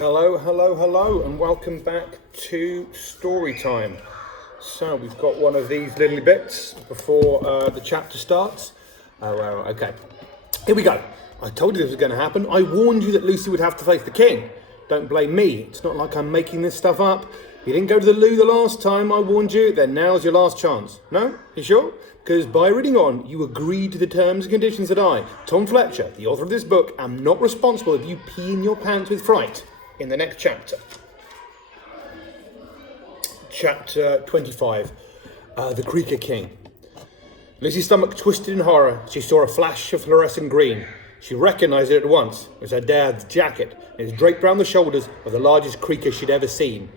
Hello, hello, hello, and welcome back to Story Time. So we've got one of these little bits before the chapter starts. Okay, here we go. I told you this was going to happen. I warned you that Lucy would have to face the king. Don't blame me. It's not like I'm making this stuff up. You didn't go to the loo the last time I warned you, then now's your last chance. No? You sure? Because by reading on, you agreed to the terms and conditions that I, Tom Fletcher, the author of this book, am not responsible if you pee in your pants with fright. In the next chapter. Chapter 25, The Creaker King. Lucy's stomach twisted in horror. She saw a flash of fluorescent green. She recognised it at once. It was her dad's jacket. It was draped round the shoulders of the largest creaker she'd ever seen.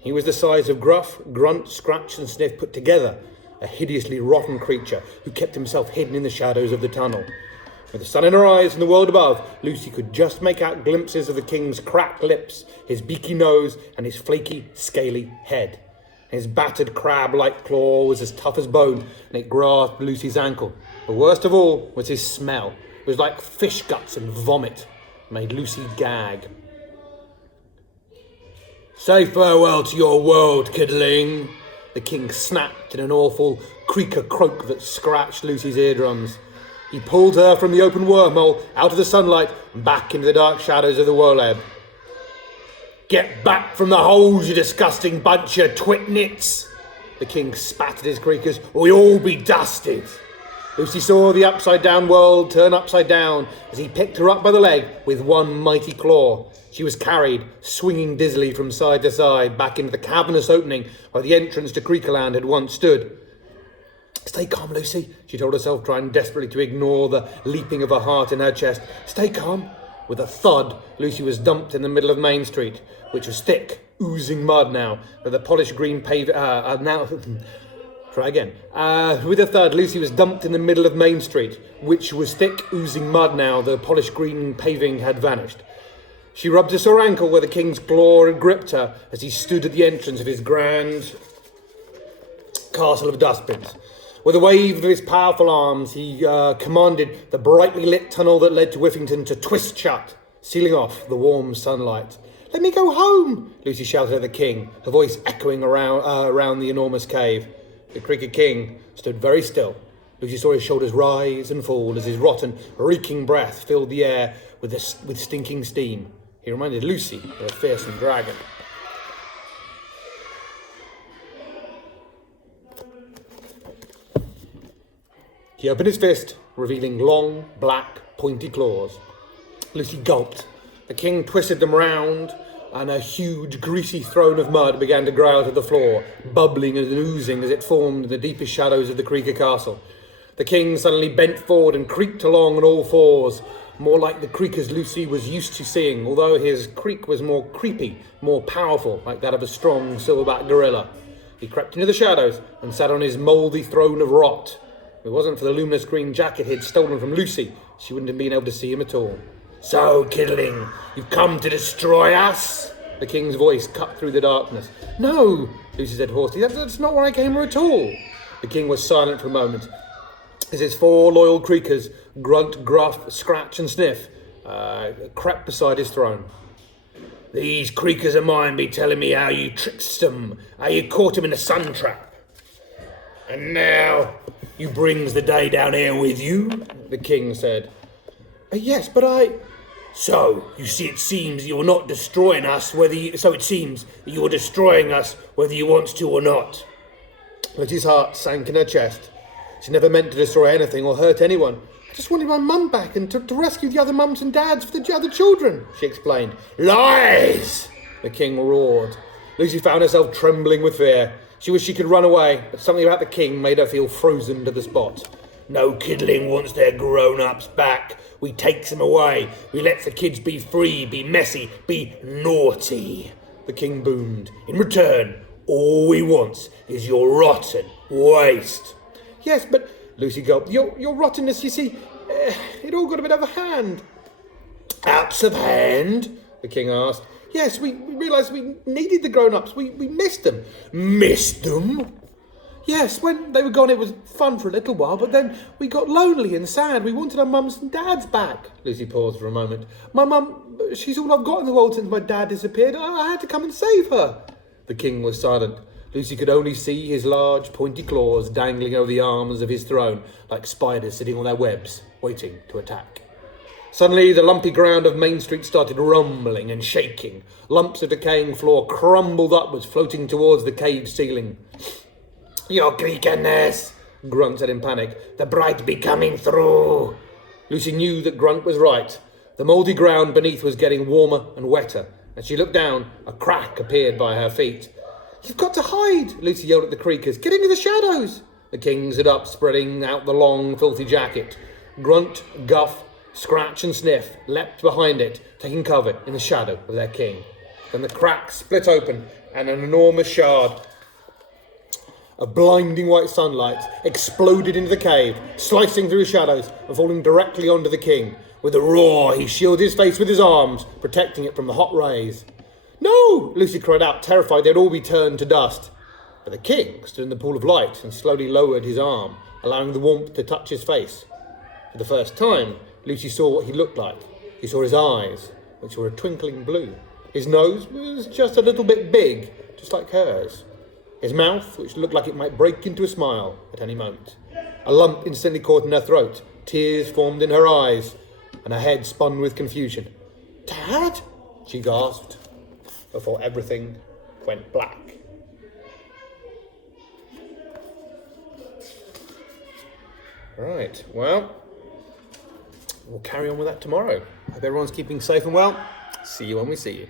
He was the size of Gruff, Grunt, Scratch and Sniff put together, a hideously rotten creature who kept himself hidden in the shadows of the tunnel. With the sun in her eyes and the world above, Lucy could just make out glimpses of the king's cracked lips, his beaky nose, and his flaky, scaly head. His battered crab-like claw was as tough as bone, and it grasped Lucy's ankle. But worst of all was his smell. It was like fish guts and vomit. It made Lucy gag. "Say farewell to your world, kidling," the king snapped in an awful creaker croak that scratched Lucy's eardrums. He pulled her from the open wormhole, out of the sunlight, and back into the dark shadows of the Woleb. "Get back from the holes, you disgusting bunch of twitnits!" The king spat at his creakers, "or you'll all be dusted." Lucy saw the upside-down world turn upside down as he picked her up by the leg with one mighty claw. She was carried, swinging dizzily from side to side, back into the cavernous opening where the entrance to Creakerland had once stood. "Stay calm, Lucy," she told herself, trying desperately to ignore the leaping of her heart in her chest. "Stay calm." With a thud, Lucy was dumped in the middle of Main Street, which was thick, oozing mud now, but the polished green pavement... Try again. With a thud, Lucy was dumped in the middle of Main Street, which was thick, oozing mud now, the polished green paving had vanished. She rubbed a sore ankle where the king's claw had gripped her as he stood at the entrance of his grand castle of dustbins. With a wave of his powerful arms, he commanded the brightly lit tunnel that led to Whiffington to twist shut, sealing off the warm sunlight. "Let me go home," Lucy shouted at the king, her voice echoing around the enormous cave. The Creaker King stood very still. Lucy saw his shoulders rise and fall as his rotten, reeking breath filled the air with stinking steam. He reminded Lucy of a fearsome dragon. He opened his fist, revealing long, black, pointy claws. Lucy gulped. The king twisted them round, and a huge, greasy throne of mud began to grow out of the floor, bubbling and oozing as it formed in the deepest shadows of the Creaker Castle. The king suddenly bent forward and creaked along on all fours, more like the creakers Lucy was used to seeing, although his creak was more creepy, more powerful, like that of a strong silverback gorilla. He crept into the shadows and sat on his mouldy throne of rot. If it wasn't for the luminous green jacket he'd stolen from Lucy, she wouldn't have been able to see him at all. "So, kidling, you've come to destroy us?" The king's voice cut through the darkness. "No," Lucy said hoarsely, that's not why I came here at all." The king was silent for a moment, as his four loyal creakers, Grunt, Gruff, Scratch and Sniff, crept beside his throne. "These creakers of mine be telling me how you tricked them, how you caught them in a sun trap. And now you brings the day down here with you," the king said. "Yes, but I..." "So, you see, it seems you're not destroying us, it seems that you're destroying us whether you want to or not." Lucy's heart sank in her chest. She never meant to destroy anything or hurt anyone. "I just wanted my mum back and to rescue the other mums and dads for the other children," she explained. "Lies!" the king roared. Lucy found herself trembling with fear. She wished she could run away, but something about the king made her feel frozen to the spot. "No kidling wants their grown-ups back. We takes them away. We lets the kids be free, be messy, be naughty," the king boomed. "In return, all we wants is your rotten waste." "Yes, but," Lucy gulped, your rottenness, you see, it all got a bit out of hand." "Outs of hand?" the king asked. "Yes, we realised we needed the grown-ups. We missed them." "Missed them?" Yes, when they were gone it was fun for a little while, but then we got lonely and sad. We wanted our mums and dads back. Lucy paused for a moment. My mum, she's all I've got in the world since my dad disappeared. I had to come and save her. The king was silent. Lucy could only see his large, pointy claws dangling over the arms of his throne, like spiders sitting on their webs, waiting to attack. Suddenly, the lumpy ground of Main Street started rumbling and shaking. Lumps of decaying floor crumbled upwards, floating towards the caved ceiling. "Your creakiness," Grunt said in panic. "The bright be coming through." Lucy knew that Grunt was right. The mouldy ground beneath was getting warmer and wetter. As she looked down, a crack appeared by her feet. "You've got to hide," Lucy yelled at the creakers. "Get into the shadows." The king stood up, spreading out the long, filthy jacket. Grunt, Guff, Scratch and Sniff leapt behind it, taking cover in the shadow of their king. Then the crack split open, and an enormous shard of blinding white sunlight exploded into the cave, slicing through the shadows and falling directly onto the king. With a roar, he shielded his face with his arms, protecting it from the hot rays. "No!" Lucy cried out, terrified they'd all be turned to dust. But the king stood in the pool of light and slowly lowered his arm, allowing the warmth to touch his face. For the first time, Lucy saw what he looked like. He saw his eyes, which were a twinkling blue. His nose was just a little bit big, just like hers. His mouth, which looked like it might break into a smile at any moment. A lump instantly caught in her throat, tears formed in her eyes, and her head spun with confusion. "Dad?" she gasped, before everything went black. Right, well, we'll carry on with that tomorrow. Hope everyone's keeping safe and well. See you when we see you.